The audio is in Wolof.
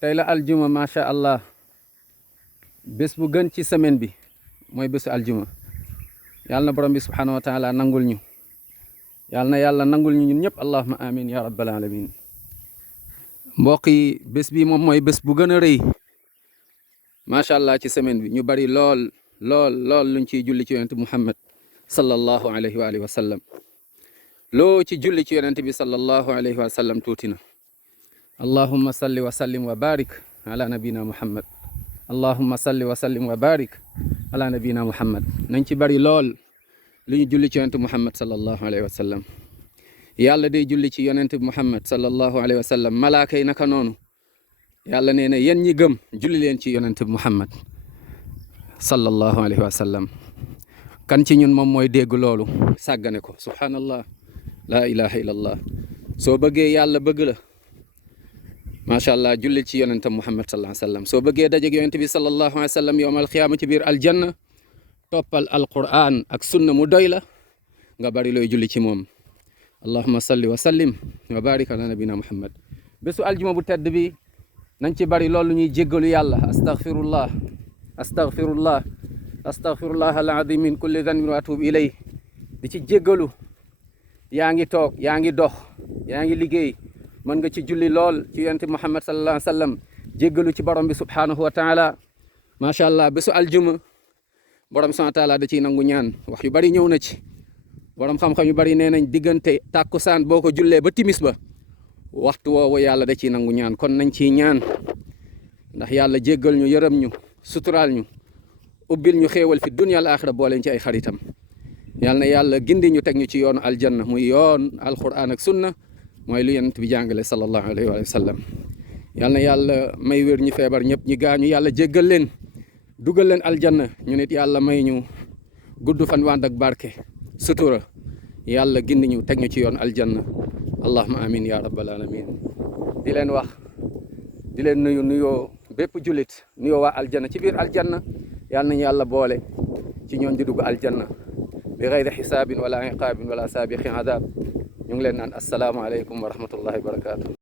tey la aljuma macha allah bés bu gën ci semaine bi mooy bésu aljuma yàlla na borom bi subhanahu wa taala nangul ñu yàlla na yàlla nangul ñu ñun ñëpp allahuma amin ya rabbal alamin mbokk yi bés bi moom mooy bés bu gën a rëy macha allah ci semaine bi ñu bari lool luñ ciy julli ci yonent muhammad sallallahu alayhi wa alihi wa sallam loo ci julli ci yonent bi sallallahu alayhi wa sallam tuuti na allahumma salli wa sallim wa barik ala nabina muhammad allahumma salli wa sallim wa barik ala nabina muhammad nañ ci bari lool li ñu julli ci yonent muhammad sallallahu alayhi wa sallam yàlla day julli ci yonent muhammad sallallahu alayhi wa sallam malaaka yi naka noonu yàlla nee na yéen ñi gëm julli leen ci yonent muhammad sallallahu alayhi wa sallam kan ci ñun moom mooy dégg loolu sàggane ko subhanallah la ilaha illallah soo bëggee yàlla bëgg la macha allah julli ci yonentam muhammad sallallahu alayhi wa sallam soo bëggee dajeg yonent bi sallallahu alayhi wa sallam yowmal xiyaama ci biir aljanna toppal alquran ak sunna mu doy la nga bari looy julli ci moom allahumma salli wa sallim wa barik ala nabina muhammad bésu aljuma bu tedd bi nañ ci bari loolu ñuy jéggalu yàlla astaghfirullah astaghfirullah astaghfirullah alazim min kulli dhanbin wa atubu ilay di ci jéggalu yaa ngi toog yaa ngi dox yaa ngi liggéey mën nga ci julli lool ci yonent muhammad sallallahu alayhi wa sallam jéggalu ci borom bi subhanahu wa taala macha allah bésu aljuma borom subhanahu wa taala da ciy nangu ñaan wax yu bari ñëw na ci borom xam-xam yu bari nee nañ diggante tàkkusaan boo ko jullee ba timis ba waxtu woowu yàlla da ciy nangu ñaan kon nañ ciy ñaan ndax yàlla jéggal ñu yërëm ñu suturaal ñu ubbil ñu xéewal fi dunya al axira booleen ci ay xaritam yàlla na yàlla gindi ñu teg ñu ci yoonu aljanna muy yoon alquran ak sunna mooy lu yonent bi jàngale sallallahu alayhi wa sallam yàlla na yàlla may wér ñu feebar ñëpp ñi gaañu yàlla jéggal leen dugal leen aljanna ñu nit yàlla may ñu gudd fan wànd ak barke sutura yàlla gindi ñu teg ñu ci yoon aljanna allahumma amin ya rabbal alamin di leen wax di leen nuyoo bépp julit nuyoo waa aljanna ci biir aljanna yàlla nañu yàlla boole ci ñoon di dugg aljanna bi gayri xisaabin wala iqaabin wala saabiqin adab ñu ngi leen naan assalaamu aleykum wa rahmatullahi wa barakatuh